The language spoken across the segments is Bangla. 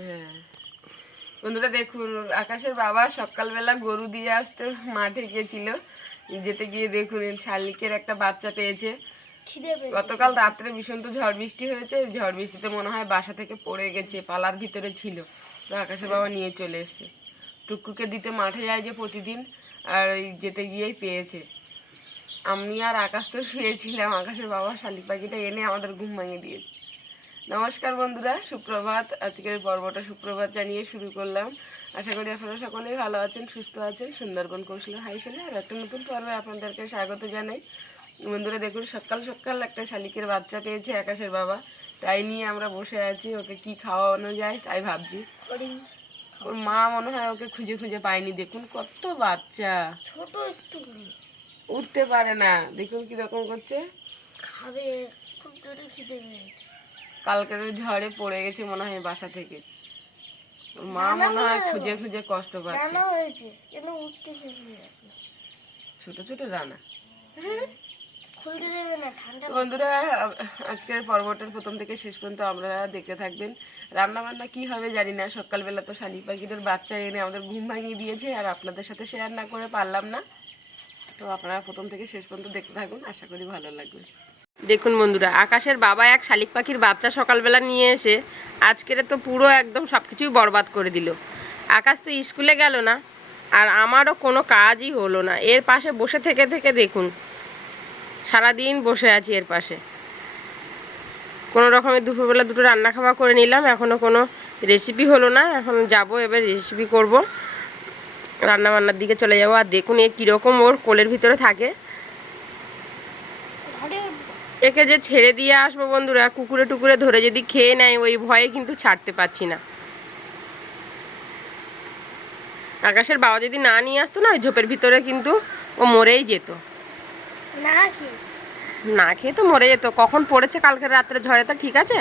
হ্যাঁ বন্ধুরা দেখুন, আকাশের বাবা সকালবেলা গরু দিয়ে আসতে মাঠে গিয়েছিল। যেতে গিয়ে দেখুন শালিকের একটা বাচ্চা পেয়েছে। গতকাল রাত্রে ভীষণ তো ঝড় বৃষ্টি হয়েছে, ঝড় বৃষ্টিতে মনে হয় বাসা থেকে পড়ে গেছে, পালার ভিতরে ছিল। তো আকাশের বাবা নিয়ে চলে এসছে। টুকুকে দিতে মাঠে যায় যে প্রতিদিন, আর যেতে গিয়েই পেয়েছে। আমি আর আকাশ তো শুয়েছিলাম, আকাশের বাবা শালিক পাখিটা এনে আমাদের ঘুম ভাঙিয়ে দিয়েছে। নমস্কার বন্ধুরা, সুপ্রভাত। আজকের পর্বটা সুপ্রভাত জানিয়ে শুরু করলাম। আশা করি আপনারা সকলেই ভালো আছেন, সুস্থ আছেন। সুন্দরবন কৌশল হাইসেলে আর একটা নতুন পর্বে আপনাদেরকে স্বাগত জানাই। বন্ধুরা দেখুন, সকাল সকাল একটা শালিকের বাচ্চা পেয়েছে আকাশের বাবা, তাই নিয়ে আমরা বসে আছি। ওকে কি খাওয়ানো যায় তাই ভাবছি। ওর মা মনে হয় ওকে খুঁজে খুঁজে পায়নি। দেখুন কত বাচ্চা, ছোট একটু উঠতে পারে না। দেখুন কিরকম করছে, খাবে, খুব জোরে খিদে পেয়েছে। কালকের ঝড়ে পড়ে গেছে মনে হয় বাসা থেকে। ওর মা মনে হয় খুঁজে খুঁজে কষ্ট পাচ্ছে। হয়েছে কেন উঠতে শিখে ছোট ছোট রানা। খুলতে দেবে না, ঠান্ডা। বন্ধুরা আজকের পর্বটার প্রথম থেকে শেষ পর্যন্ত আপনারা দেখতে থাকবেন। রান্না বান্না কি হবে জানি না। সকালবেলা তো শালিক পাখিদের বাচ্চা এনে আমাদের ঘুম ভাঙিয়ে দিয়েছে, আর আপনাদের সাথে শেয়ার না করে পারলাম না। তো আপনারা প্রথম থেকে শেষ পর্যন্ত দেখতে থাকুন, আশা করি ভালো লাগবে। দেখুন বন্ধুরা, আকাশের বাবা এক শালিক পাখির বাচ্চা সকালবেলা নিয়ে এসে আজকের তো পুরো একদম সব কিছুই বরবাদ করে দিল। আকাশ তো স্কুলে গেল না, আর আমারও কোনো কাজই হলো না। এর পাশে বসে থেকে থেকে দেখুন সারাদিন বসে আছি এর পাশে। কোনো রকমে দুপুরবেলা দুটো রান্না খাওয়া করে নিলাম, এখনও কোনো রেসিপি হলো না। এখন যাব, এবার রেসিপি করব, রান্না বান্নার দিকে চলে যাব। আর দেখুন এ কীরকম ওর কোলের ভিতরে থাকে। একে যে ছেড়ে দিয়ে আসবো বন্ধুরা, কুকুরে টুকুরে ধরে যদি খেয়ে নেয় ওই ভয়ে কিন্তু ছাড়তে পারছি না। আকাশের বাবা যদি না নিয়ে আসতো না, ওই ঝোপের ভিতরে কিন্তু ও মরেই যেত। না খেয়ে তো মরে যেত। কখন পড়েছে কালকের রাত্রে ঝড়ে, তা ঠিক আছে,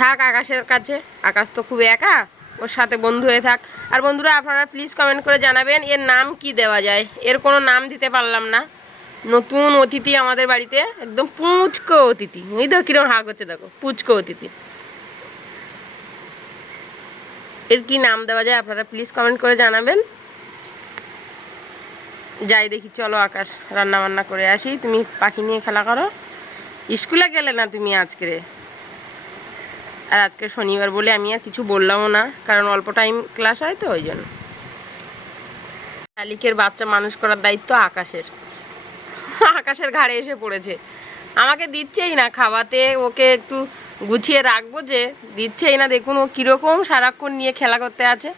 থাক আকাশের কাছে। আকাশ তো খুব একা, ওর সাথে বন্ধু হয়ে থাক। আর বন্ধুরা আপনারা প্লিজ কমেন্ট করে জানাবেন এর নাম কি দেওয়া যায়। এর কোনো নাম দিতে পারলাম না। নতুন অতিথি আমাদের বাড়িতে, একদম পুচকো অতিথি। এই তো কিরকম হাঁ করছে, দেখো পুচকো অতিথি। এর কি নাম দেওয়া যায় আপনারা প্লিজ কমেন্ট করে জানাবেন। যাই দেখি, চলো আকাশ রান্না বান্না করে আসি। তুমি পাখি নিয়ে খেলা করো, স্কুলে গেলে না তুমি আজকে। আর আজকে শনিবার বলে আমি আর কিছু বললামও না, কারণ অল্প টাইম ক্লাস হয় তো ওই জন্য। শালিকের বাচ্চা মানুষ করার দায়িত্ব আকাশের। আকাশের ঘাড়ে এসে পড়েছে, আমাকে দিচ্ছেই না খাওয়াতে। ওকে একটু গুছিয়ে রাখবো যে, দিচ্ছেই না। দেখুন ও কীরকম সারাক্ষণ নিয়ে খেলা করতে আছে।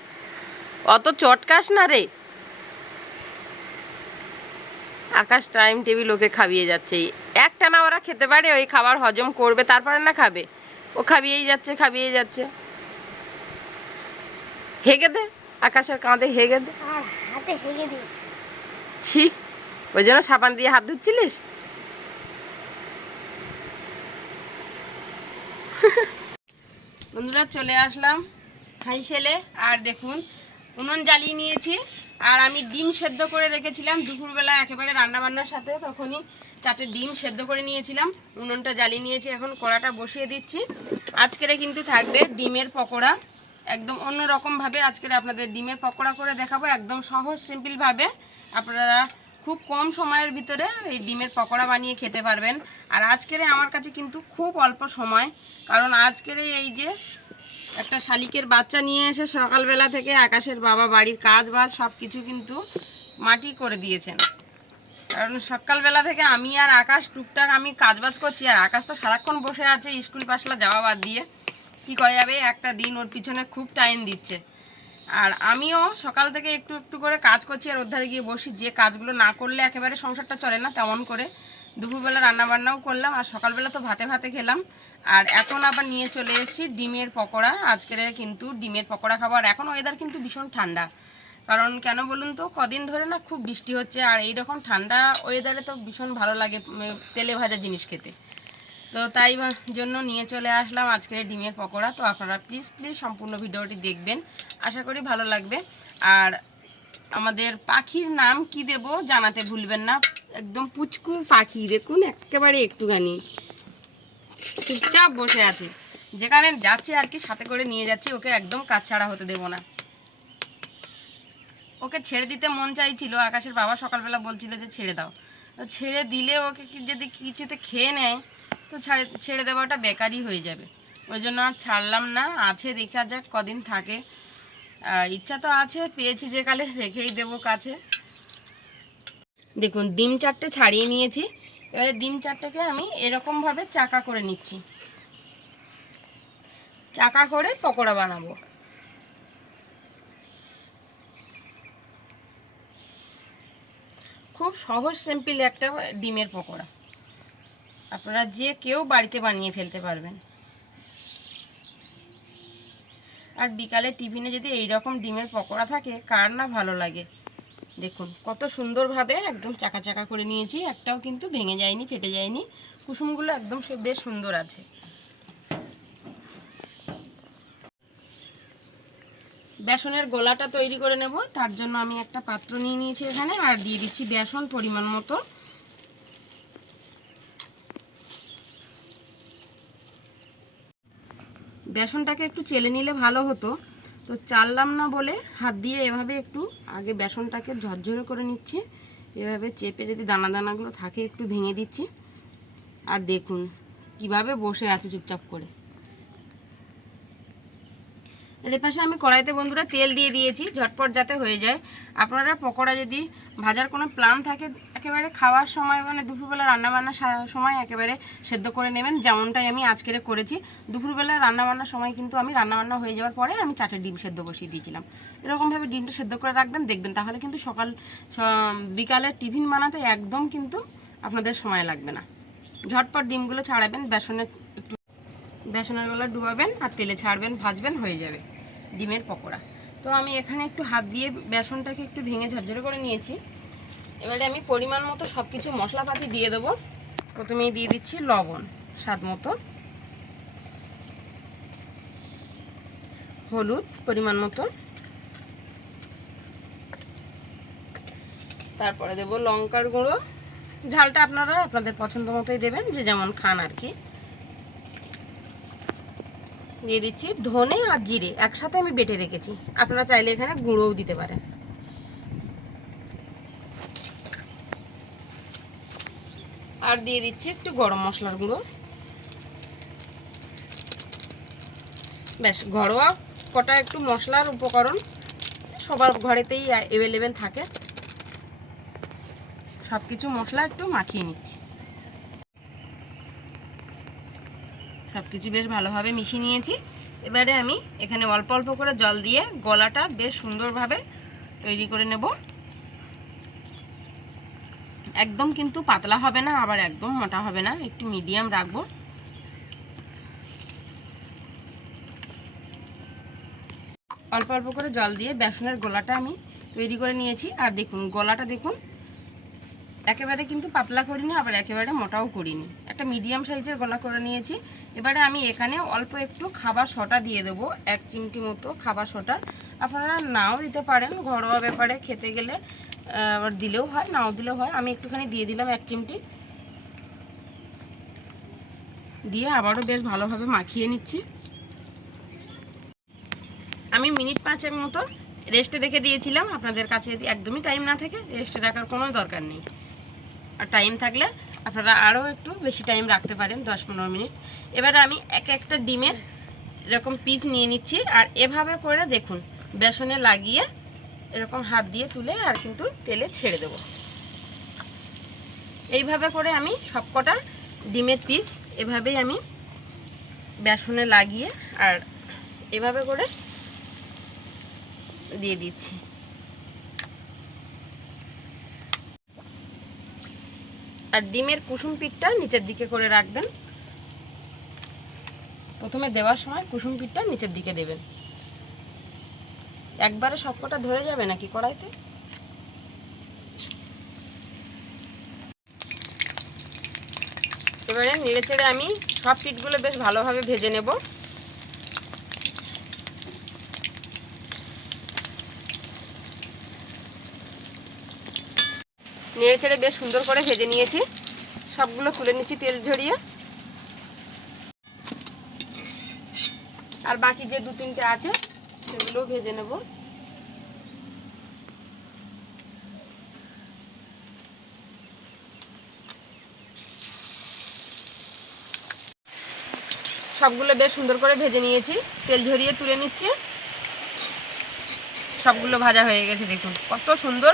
অত চটকাস না রে। আকাশ টাইম টেবিল ওকে খাইয়ে যাচ্ছে। একটানা ওরা খেতে পারে, ওই খাবার হজম করবে তারপরে না খাবে। ও খাইয়েই যাচ্ছে খাইয়েই যাচ্ছে। হেগে দে, আকাশের কাঁধে হেগে দে। হাতে হেগে দিয়েছে। ছি, ওই জন্য সাবান দিয়ে হাত ধুচ্ছিলিস? বন্ধুরা চলে আসলাম হাইসেলে। আর দেখুন উনুন জ্বালিয়ে নিয়েছি, আর আমি ডিম সেদ্ধ করে রেখেছিলাম দুপুরবেলা একেবারে রান্নাবান্নার সাথে। তখনই 4টে ডিম সেদ্ধ করে নিয়েছিলাম, উনুনটা জ্বালিয়ে নিয়েছি। এখন কড়াটা বসিয়ে দিচ্ছি। আজকের কিন্তু থাকবে ডিমের পকোড়া, একদম অন্য রকমভাবে আজকের আপনাদের ডিমের পকোড়া করে দেখাবো। একদম সহজ সিম্পলভাবে আপনারা খুব কম সময়ের ভিতরে এই ডিমের পকোড়া বানিয়ে খেতে পারবেন। আর আজকের আমার কাছে কিন্তু খুব অল্প সময়, কারণ আজকের এই যে একটা শালিকের বাচ্চা নিয়ে এসে সকালবেলা থেকে আকাশের বাবা বাড়ির কাজ বাজ সব কিছু কিন্তু মাটি করে দিয়েছেন। কারণ সকালবেলা থেকে আমি আর আকাশ টুকটাক আমি কাজবাজ করছি, আর আকাশ তো সারাক্ষণ বসে আছে স্কুল পাশলা যাওয়া বাদ দিয়ে। কি করা যাবে, একটা দিন ওর পিছনে খুব টাইম দিচ্ছে। আর আমিও সকাল থেকে একটু একটু করে কাজ করছি, আর ওর ধারে গিয়ে বসি। যে কাজগুলো না করলে একেবারে সংসারটা চলে না, তেমন করে দুপুরবেলা রান্নাবান্নাও করলাম, আর সকালবেলা তো ভাতে ভাতে খেলাম। আর এখন আবার নিয়ে চলে এসেছি ডিমের পকোড়া। আজকের কিন্তু ডিমের পকোড়া খাবো। আর এখন ওয়েদার কিন্তু ভীষণ ঠান্ডা, কারণ কেন বলুন তো, কদিন ধরে না খুব বৃষ্টি হচ্ছে। আর এইরকম ঠান্ডা ওয়েদারে তো ভীষণ ভালো লাগে তেলে ভাজা জিনিস খেতে। তো তাই জন্য নিয়ে চলে আসলাম আজকের ডিমের পকোড়া। তো আপনারা প্লিজ প্লিজ সম্পূর্ণ ভিডিওটি দেখবেন, আশা করি ভালো লাগবে। আর আমাদের পাখির নাম কি দেব জানাতে ভুলবেন না। একদম পুচকু পাখি, দেখুন একেবারে একটুখানি চুপচাপ বসে আছে। যেখানে যাচ্ছে আর কি সাথে করে নিয়ে যাচ্ছি, ওকে একদম কাজ ছাড়া হতে দেবো না। ওকে ছেড়ে দিতে মন চাইছিল, আকাশের বাবা সকালবেলা বলছিল যে ছেড়ে দাও, তো ছেড়ে দিলে ওকে যদি কিছুতে খেয়ে নেয় তো ছেড়ে দেওয়াটা বেকারই হয়ে যাবে। ওই জন্য আর ছাড়লাম না, আছে দেখা যাক কদিন থাকে। আর ইচ্ছা তো আছে, পেয়েছি যে কালে রেখেই দেবো কাছে। দেখুন ডিম 4টে ছাড়িয়ে নিয়েছি। এবারে ডিম 4টেকে আমি এরকমভাবে চাকা করে নিচ্ছি, চাকা করে পকোড়া বানাবো। খুব সহজ সিম্পল একটা ডিমের পকোড়া, আপনারা যে কেউ বাড়িতে বানিয়ে ফেলতে পারবেন। আর বিকালে টিফিনে যদি এই রকম ডিমের পকোড়া থাকে কার না ভালো লাগে। দেখুন কত সুন্দরভাবে একদম চাকা চাকা করে নিয়েছি, একটাও কিন্তু ভেঙে যায়নি, ফেটে যায়নি, কুসুমগুলো একদম বেশ সুন্দর আছে। বেসনের গোলাটা তৈরি করে নেব, তার জন্য আমি একটা পাত্র নিয়ে নিয়েছি এখানে, আর দিয়ে দিচ্ছি বেসন পরিমাণ মতো। বেসনটাকে একটু চেলে নিলে ভালো হতো, তো চাললাম না বলে হাত দিয়ে এভাবে একটু আগে বেসনটাকে ঝরঝরে করে নিচ্ছি। এভাবে চেপে যদি দানা দানাগুলো থাকে একটু ভেঙে দিচ্ছি। আর দেখুন কিভাবে বসে আছে চুপচাপ করে। এর পাশে আমি কড়াইতে বন্ধুরা তেল দিয়ে দিয়েছি, ঝটপট যাতে হয়ে যায়। আপনারা পকোড়া যদি ভাজার কোনো প্ল্যান থাকে একেবারে খাওয়ার সময়, মানে দুপুরবেলা রান্নাবান্নার সময় একেবারে সেদ্ধ করে নেবেন, যেমনটাই আমি আজকের করেছি। দুপুরবেলা রান্নাবান্নার সময় কিন্তু আমি রান্নাবান্না হয়ে যাওয়ার পরে আমি 4টে ডিম সেদ্ধ বসিয়ে দিয়েছিলাম। এরকমভাবে ডিমটা সেদ্ধ করে রাখবেন, দেখবেন তাহলে কিন্তু বিকালে টিফিন বানাতে একদম কিন্তু আপনাদের সময় লাগবে না। ঝটপট ডিমগুলো ছাড়াবেন, বেসনের গোলা ডুবাবেন আর তেলে ছাড়বেন, ভাজবেন, হয়ে যাবে ডিমের পকোড়া। তো আমি এখানে একটু হাত দিয়ে বেসনটাকে একটু ভেঙে ঝরঝরে করে নিয়েছি। এবারে আমি পরিমাণ মতো সব কিছু মশলাপাতি দিয়ে দেবো। প্রথমেই দিয়ে দিচ্ছি লবণ স্বাদ মতো, হলুদ পরিমাণ মতো, তারপরে দেবো লঙ্কার গুঁড়ো, ঝালটা আপনারা আপনাদের পছন্দ মতোই দেবেন, যে যেমন খান আর কি। দিয়ে দিচ্ছি ধনে আর জিরে একসাথে আমি বেটে রেখেছি, আপনারা চাইলে এখানে গুঁড়োও দিতে পারেন। আর দিয়ে দিচ্ছি একটু গরম মশলার গুঁড়ো। ব্যাস, ঘরোয়া কটা একটু মশলার উপকরণ সবার ঘরেতেই অ্যাভেলেবেল থাকে। সব কিছু মশলা একটু মাখিয়ে নিচ্ছি, সব কিছু বেশ ভালোভাবে মিশিয়ে নিয়েছি। এবারে আমি এখানে অল্প অল্প করে জল দিয়ে গলাটা বেশ সুন্দরভাবে তৈরি করে নেব। একদম কিন্তু পাতলা হবে না, আবার একদম মোটা হবে না, একটু মিডিয়াম রাখবো। অল্প অল্প করে জল দিয়ে বেসনের গোলাটা আমি তৈরি করে নিয়েছি। আর দেখুন গলাটা দেখুন, একেবারে কিন্তু পাতলা করিনি, আবার একেবারে মোটাও করিনি, একটা মিডিয়াম সাইজের গলা করে নিয়েছি। এবারে আমি এখানে অল্প একটু খাবার সোডা দিয়ে দেবো, 1 চিমটি মতো খাবার সোডা। আপনারা নাও দিতে পারেন, ঘরোয়া ব্যাপারে খেতে গেলে আবার দিলেও হয়, নাও দিলেও হয়। আমি একটুখানি দিয়ে দিলাম 1 চিমটি, দিয়ে আবারও বেশ ভালোভাবে মাখিয়ে নিচ্ছি। আমি মিনিট 5 মতো রেস্টে রেখে দিয়েছিলাম। আপনাদের কাছে যদি একদমই টাইম না থাকে রেস্টে রাখার কোনো দরকার নেই, আর টাইম থাকলে আপনারা আরও একটু বেশি টাইম রাখতে পারেন, 10-15 মিনিট। এবার আমি একটা ডিমের এরকম পিস নিয়ে নিচ্ছি, আর এভাবে করে দেখুন বেসনে লাগিয়ে এরকম হাত দিয়ে তুলে আর কিন্তু তেলে ছেড়ে দেব। এইভাবে করে আমি সবকটা ডিমের পিস এভাবেই আমি বেসনে লাগিয়ে আর এভাবে করে দিয়ে দিচ্ছি। আর ডিমের কুসুম পিঠটা নিচের দিকে করে রাখবেন, প্রথমে দেওয়ার সময় কুসুম পিঠটা নিচের দিকে দেবেন, একবারে সবকটা ধরে যাবে নাকি কড়াইতে। এবারে নেড়ে চেড়ে আমি সব পিঠগুলো বেশ ভালোভাবে ভেজে নেব। নেড়ে চেড়ে বেশ সুন্দর করে ভেজে নিয়েছি, সবগুলো তুলে নিচ্ছি তেল ঝরিয়ে। আর বাকি যে 2-3টে আছে সেগুলোও ভেজে নেব। সবগুলো বেশ সুন্দর করে ভেজে নিয়েছি, তেল ঝরিয়ে তুলে নিচ্ছি। সবগুলো ভাজা হয়ে গেছে, দেখুন কত সুন্দর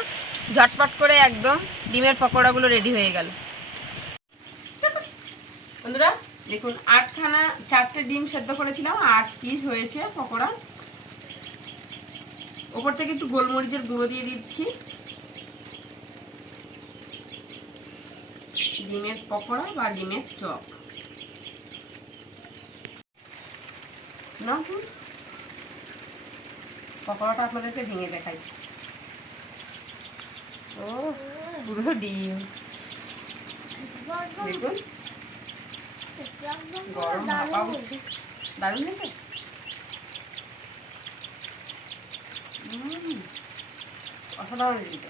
ঝটপট করে একদম ডিমের পকোড়াগুলো রেডি হয়ে গেল। বন্ধুরা দেখুন 4টে ডিম সেদ্ধ করেছিলাম, 8 পিস হয়েছে পকোড়া। ওপর থেকে একটু গোলমরিচের গুঁড়ো দিয়ে দিচ্ছি। ডিমের পকোড়া বা ডিমের চপ না, পকোড়াটা আপনাদেরকে ভেঙে দেখাই। ও পুরো ডিম দেখুন, গরম ভাপা হচ্ছে, দারুণ হয়েছে। অসাধারণ হয়েছে,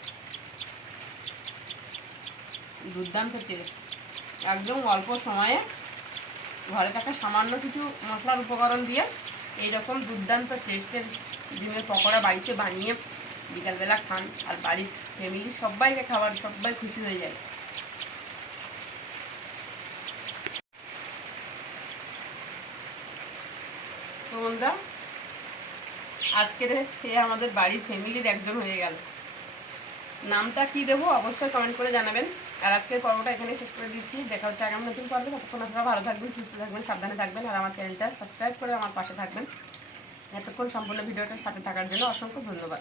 দুর্দান্ত টেস্ট। একদম অল্প সময়ে ঘরে থাকা সামান্য কিছু মশলার উপকরণ দিয়ে এইরকম দুর্দান্ত টেস্টের ডিমের পকোড়া বাড়িতে বানিয়ে বিকালবেলা খান, আর বাড়ির ফ্যামিলি সবাইকে খাবার, সবাই খুশি হয়ে যায়। তো বন্ধুরা আজকের আমাদের বাড়ির ফ্যামিলির একজন হয়ে গেল। নামটা কি দেবো অবশ্যই কমেন্ট করে জানাবেন। আর আজকের পর্বটা এখানে শেষ করে দিচ্ছি। দেখা হচ্ছে আগামী নতুন পর্বে। ততক্ষণ আপনারা ভালো থাকবেন, সুস্থ থাকবেন, সাবধানে থাকবেন, আর আমার চ্যানেলটা সাবস্ক্রাইব করে আমার পাশে থাকবেন। এতক্ষণ সম্পূর্ণ ভিডিওটার সাথে থাকার জন্য অসংখ্য ধন্যবাদ।